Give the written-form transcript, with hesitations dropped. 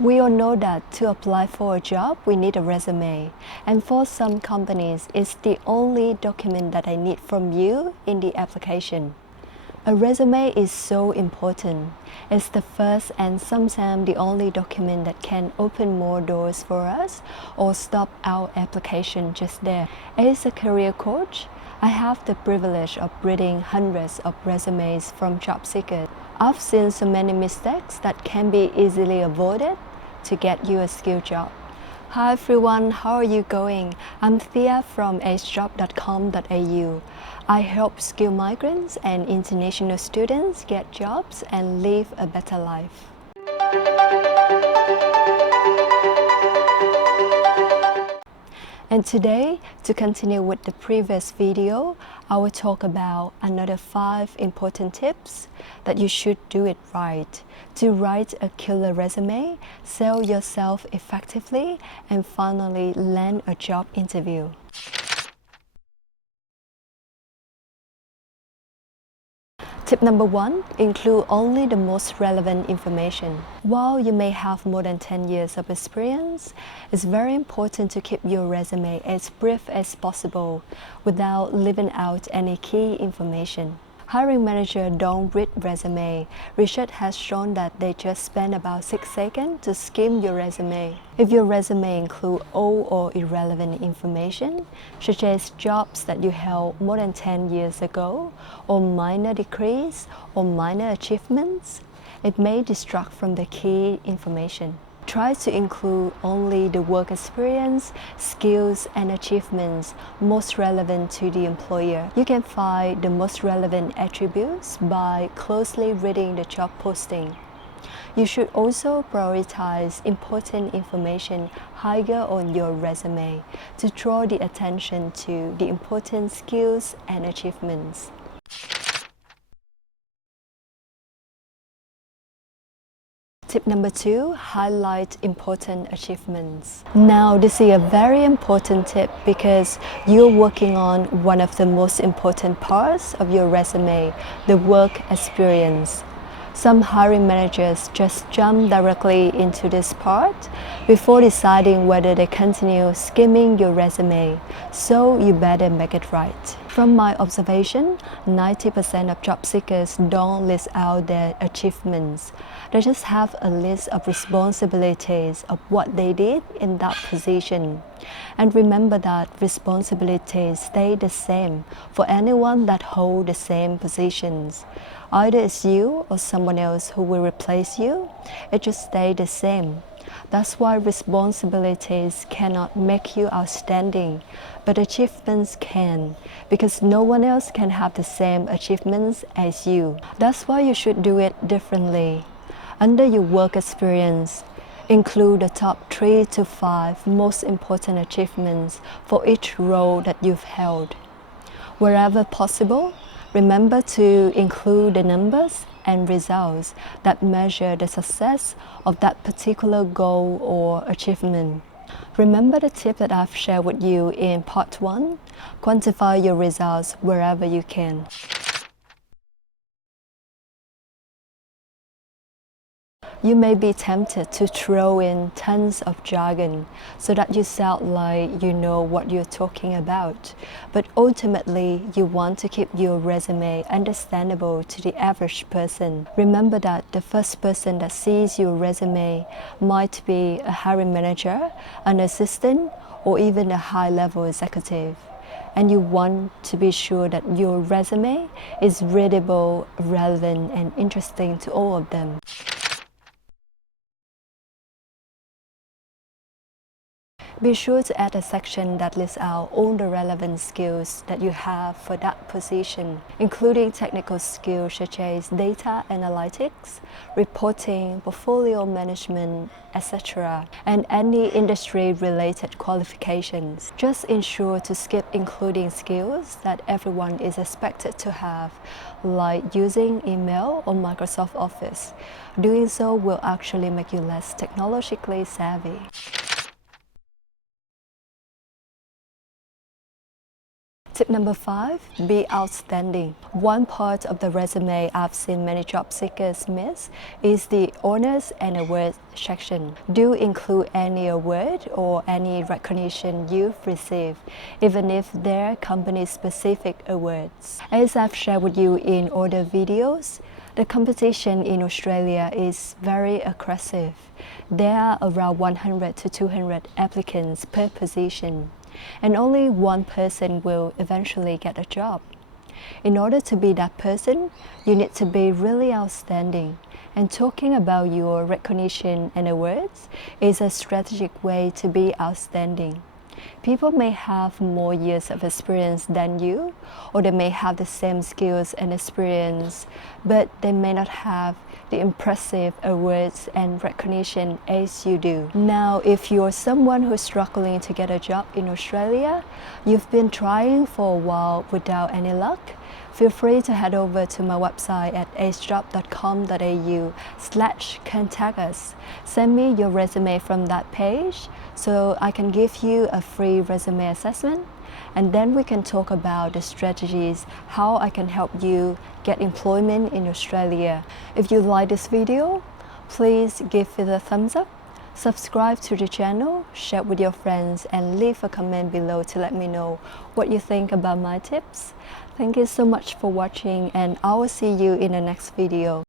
We all know that to apply for a job, we need a resume. And for some companies, it's the only document that I need from you in the application. A resume is so important. It's the first and sometimes the only document that can open more doors for us or stop our application just there. As a career coach, I have the privilege of reading hundreds of resumes from job seekers. I've seen so many mistakes that can be easily avoided to get you a skill job. Hi everyone, how are you going? I'm Thea from job.com.au. I help skilled migrants and international students get jobs and live a better life. And today, to continue with the previous video, I will talk about another 5 important tips that you should do it right to write a killer resume, sell yourself effectively, and finally land a job interview. Tip number 1, include only the most relevant information. While you may have more than 10 years of experience, it's very important to keep your resume as brief as possible without leaving out any key information. Hiring managers don't read resume. Research has shown that they just spend about 6 seconds to skim your resume. If your resume includes old or irrelevant information, such as jobs that you held more than 10 years ago, or minor degrees, or minor achievements, it may distract from the key information. Try to include only the work experience, skills, and achievements most relevant to the employer. You can find the most relevant attributes by closely reading the job posting. You should also prioritize important information higher on your resume to draw the attention to the important skills and achievements. Tip number 2, highlight important achievements. Now, this is a very important tip because you're working on one of the most important parts of your resume, the work experience. Some hiring managers just jump directly into this part before deciding whether they continue skimming your resume, so you better make it right. From my observation, 90% of job seekers don't list out their achievements. They just have a list of responsibilities of what they did in that position. And remember that responsibilities stay the same for anyone that holds the same positions. Either it's you or someone else who will replace you, it just stays the same. That's why responsibilities cannot make you outstanding, but achievements can, because no one else can have the same achievements as you. That's why you should do it differently. Under your work experience, include the top 3 to 5 most important achievements for each role that you've held. Wherever possible, remember to include the numbers and results that measure the success of that particular goal or achievement. Remember the tip that I've shared with you in part 1? Quantify your results wherever you can. You may be tempted to throw in tons of jargon so that you sound like you know what you're talking about. But ultimately, you want to keep your resume understandable to the average person. Remember that the first person that sees your resume might be a hiring manager, an assistant, or even a high-level executive. And you want to be sure that your resume is readable, relevant, and interesting to all of them. Be sure to add a section that lists out all the relevant skills that you have for that position, including technical skills such as data analytics, reporting, portfolio management, etc., and any industry-related qualifications. Just ensure to skip including skills that everyone is expected to have, like using email or Microsoft Office. Doing so will actually make you less technologically savvy. Tip number 5, be outstanding. One part of the resume I've seen many job seekers miss is the honors and awards section. Do include any award or any recognition you've received, even if they're company-specific awards. As I've shared with you in other videos, the competition in Australia is very aggressive. There are around 100 to 200 applicants per position, and only one person will eventually get a job. In order to be that person, you need to be really outstanding. And talking about your recognition and awards is a strategic way to be outstanding. People may have more years of experience than you, or they may have the same skills and experience, but they may not have the impressive awards and recognition as you do. Now, if you're someone who's struggling to get a job in Australia, you've been trying for a while without any luck, feel free to head over to my website at acejob.com.au/contact us. Send me your resume from that page so I can give you a free resume assessment, and then we can talk about the strategies, how I can help you get employment in Australia. If you like this video, please give it a thumbs up, subscribe to the channel, share with your friends, and leave a comment below to let me know what you think about my tips. Thank you so much for watching, and I will see you in the next video.